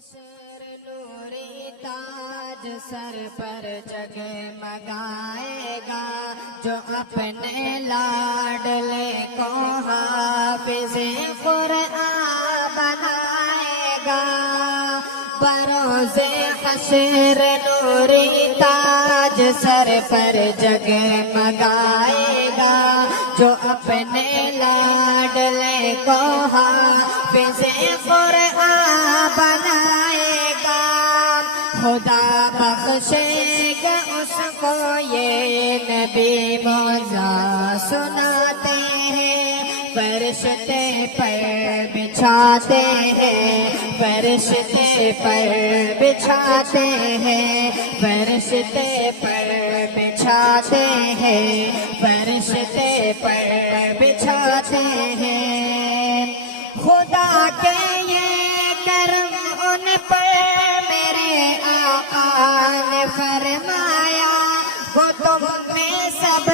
حشر نوری تاج سر پر جگمگائے گا، جو اپنے لاڈلے کو حافظ قرآن بنائے گا۔ بروز حشر نوری تاج سر پر جگمگائے گا، جو اپنے لاڈلے کو حافظ قرآن بنائے گا۔ خدا بخشے گا اس کو یہ نبی موعظہ سناتے ہیں، فرشتے پر بچھاتے ہیں، فرشتے پر بچھاتے ہیں، فرشتے پر بچھاتے ہیں، فرشتے پر بچھاتے ہیں۔ خدا کے یہ کرم ان پر میرے آقا نے فرمایا، وہ تم میں سب